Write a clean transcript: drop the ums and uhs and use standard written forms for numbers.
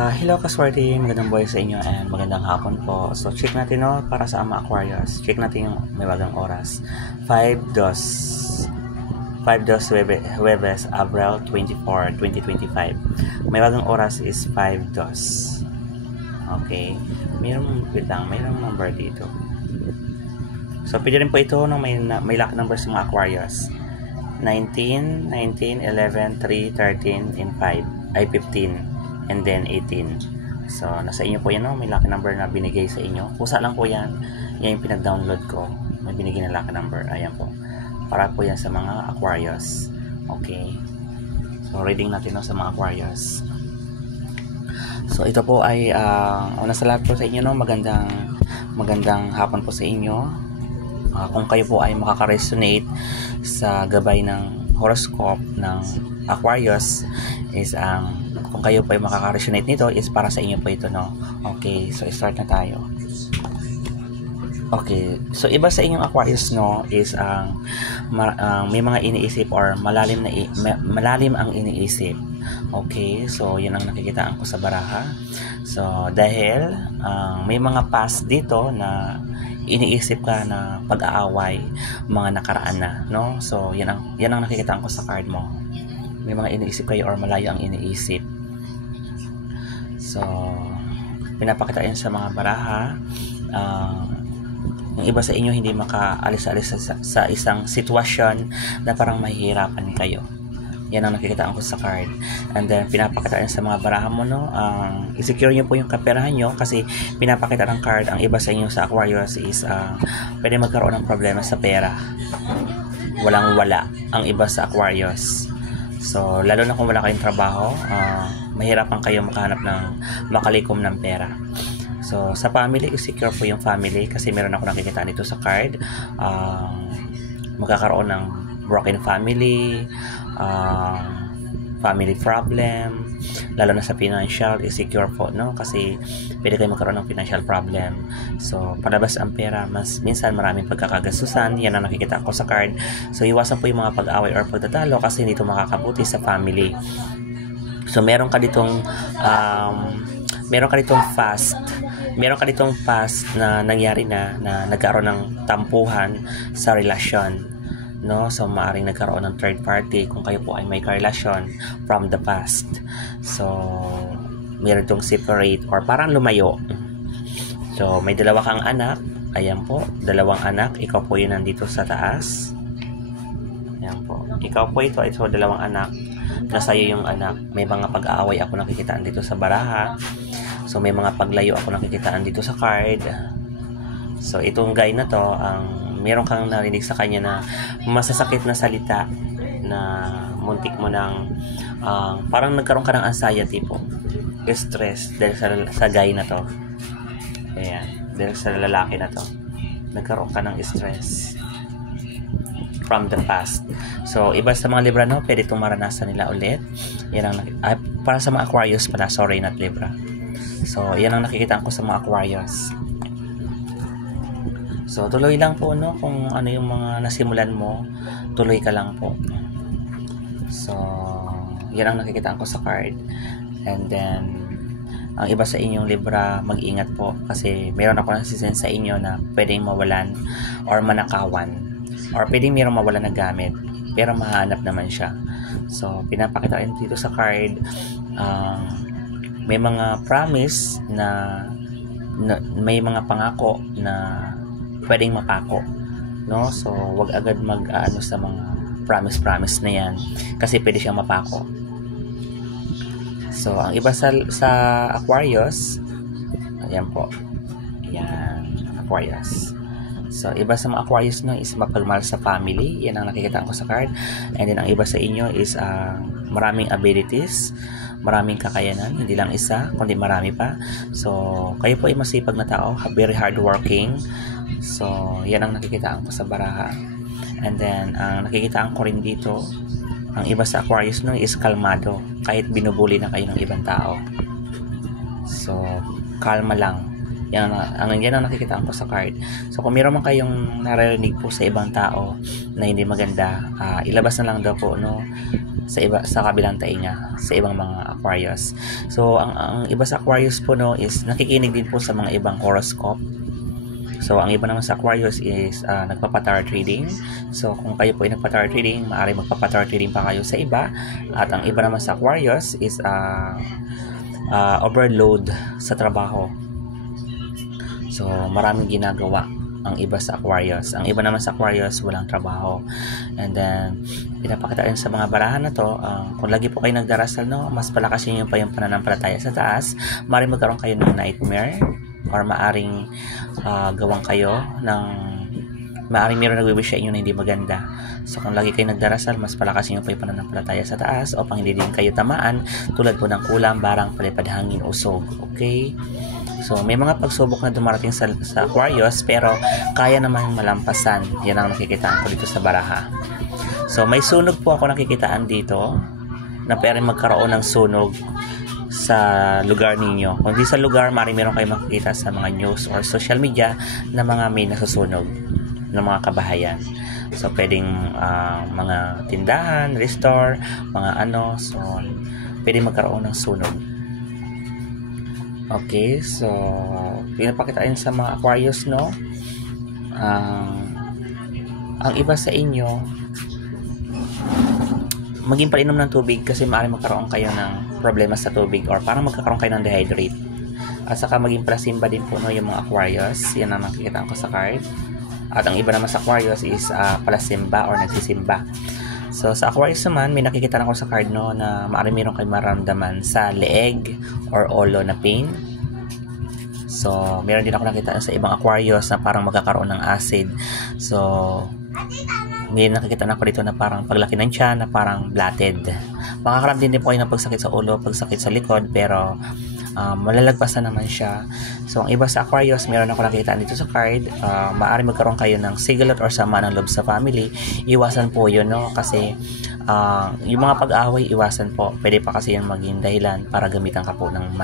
Hello kaswerte, magandang buhay sa inyo and magandang hapon po. So check natin no, para sa ama Aquarius. Check natin yung may bagang oras. 5 dos Huwebes, Abril 24, 2025. May bagang oras is 5 dos. Okay. Mayroong number dito. So pwede rin po ito no, may lucky number sa mga Aquarius. 19, 11, 3, 13, and 5. Ay 15. And then 18. So, nasa inyo po yan, no? May lucky number na binigay sa inyo. Pusa lang po yan. Yan yung pinag-download ko. May binigay na lucky number. Ayan po. Para po yan sa mga Aquarius. Okay. So, reading natin no, sa mga Aquarius. So, ito po ay una sa lahat po sa inyo, no? Magandang hapon po sa inyo. Kung kayo po ay makaka-resonate sa gabay ng horoscope ng Aquarius is kung kayo po ay makaka-resonate nito is para sa inyo po ito, no? Okay, so start na tayo. Okay, so iba sa inyong Aquarius, no, is may mga iniisip or malalim ang iniisip. Okay, so yun ang nakikitaan ko sa baraha. So dahil may mga past dito na iniisip ka na pag-aaway, mga nakaraan na, no? So yan ang nakikitaan ko sa card mo. May mga iniisip kayo or malayo ang iniisip. So, pinapakita yan sa mga baraha. Yung iba sa inyo hindi makaalis-alis sa isang sitwasyon na parang mahihirapan kayo. Yan ang nakikitaan ko sa card. And then, pinapakita yan sa mga baraha mo, no? I-secure nyo po yung kaperahan nyo kasi pinapakita ng card ang iba sa inyo sa Aquarius is pwede magkaroon ng problema sa pera. Walang-wala ang iba sa Aquarius. So, lalo na kung wala kayong trabaho, mahirapan kayo makalikom ng pera. So, sa family, i-secure po yung family kasi meron ako nakikita dito sa card. Magkakaroon ng broken family, family problem, lalo na sa financial, i-secure po, no? Kasi pwede kayo magkaroon ng financial problem. So, palabas ang pera, minsan maraming pagkakagastusan, yan ang nakikita ko sa card. So, iwasan po yung mga pag-away or pagtatalo kasi hindi ito makakabuti sa family. So, meron ka ditong past na nangyari na nagkaroon ng tampuhan sa relasyon, no? So maaring nagkaroon ng third party kung kayo po ay may karelasyon from the past. So meron itong separate or parang lumayo. So may dalawa kang anak. Ayan po, dalawang anak. Ikaw po yun nandito sa taas. Ayan po, ikaw po ito dalawang anak. Nasa iyo yung anak. May mga pag-aaway ako nakikitaan dito sa baraha. So may mga paglayo ako nakikitaan dito sa card. So itong guy na to, meron kang narinig sa kanya na masasakit na salita na muntik mo ng parang nagkaroon ka ng anxiety po, stress dahil sa guy na to. Ayan, dahil sa lalaki na to nagkaroon ka ng stress from the past. So iba sa mga Libra, no, pwede itong maranasan nila ulit. Yan ang para sa mga Aquarius pala, sorry, not Libra. So yan ang nakikita ko sa mga Aquarius. So, tuloy lang po, no? Kung ano yung mga nasimulan mo, tuloy ka lang po. So, yan ang nakikita ko sa card. And then, ang iba sa inyong Libra, mag-ingat po. Kasi meron ako nasisend sa inyo na pwedeng mawalan or manakawan. Or pwedeng mayroong mawalan na gamit. Pero mahanap naman siya. So, pinapakita rin dito sa card, may mga promise na may mga pangako na pwedeng mapako, no? So wag agad mag-aano sa mga promise na yan kasi pwede siyang mapako. So ang iba sa Aquarius, ayan po, ayan, Aquarius. So iba sa mga Aquarius, no, is mapagmahal sa family. Yan ang nakikita ko sa card. And then ang iba sa inyo is maraming abilities, maraming kakayanan, hindi lang isa kundi marami pa. So kayo po ay masipag na tao, very hardworking. So, yan ang nakikitaan ko sa baraha. And then, ang nakikitaan ko rin dito, ang iba sa Aquarius, no, is kalmado. Kahit binubuli na kayo ng ibang tao. So, kalma lang. Yan ang nakikitaan ko sa card. So, kung meron man kayong naririnig po sa ibang tao na hindi maganda, ilabas na lang daw po, no? sa kabilang tainga sa ibang mga Aquarius. So ang iba sa Aquarius po no is nakikinig din po sa mga ibang horoscope. So ang iba naman sa Aquarius is nagpapa-tarot reading. So kung kayo po ay nagpa-tarot reading, maaari magpapa-tarot reading pa kayo sa iba. At ang iba naman sa Aquarius is overload sa trabaho. So maraming ginagawa ang iba sa Aquarius. Ang iba naman sa Aquarius walang trabaho. And then pinapakita rin sa mga barahan na to, kung lagi po kayo nagdarasal no, mas palakasin niyo pa yung pananampalataya sa taas. Maaaring magkaroon kayo ng nightmare or maaring gawang kayo ng maaring meron nagwiwish sa inyo na hindi maganda. So kung lagi kayo nagdarasal, mas palakasin niyo pa yung pananampalataya sa taas upang hindi din kayo tamaan tulad po ng kulam, barang, palipad, hangin, usog. Okay? So, may mga pagsubok na dumarating sa Aquarius pero kaya naman malampasan. Yan ang nakikitaan ko dito sa baraha. So, may sunog po ako nakikitaan dito na pwede magkaroon ng sunog sa lugar ninyo. Kung di sa lugar, maaaring meron kayo makikita sa mga news or social media na mga may nasusunog ng mga kabahayan. So, pwedeng mga tindahan, restore, mga ano. So, pwede magkaroon ng sunog. Okay, so pinapakita rin sa mga Aquarius no, ang iba sa inyo maging painom ng tubig kasi maaaring magkaroon kayo ng problema sa tubig or parang magkakaroon kayo ng dehydrate. At saka maging plasimba din po no, yung mga Aquarius. Yan ang nakikita ko sa card. At ang iba naman sa Aquarius is palasimba or nagsisimba. So, sa Aquarius naman, may nakikita na ako sa card no, na maaaring meron kayo maramdaman sa leeg or ulo na pain. So, meron din ako nakita sa ibang Aquarius na parang magkakaroon ng acid. So, may nakikita na ako dito na parang paglaki ng tiyan na parang blatted. Makakaramdam din po kayo ng pagsakit sa ulo, pagsakit sa likod, pero malalagpasan naman siya. So, ang iba sa Aquarius, meron ako nakita dito sa card, maaari magkaroon kayo ng sigalot or sama ng loob sa family. Iwasan po yun, no? Kasi yung mga pag-away, iwasan po. Pwede pa kasi yun maging dahilan para gamitan ka po ng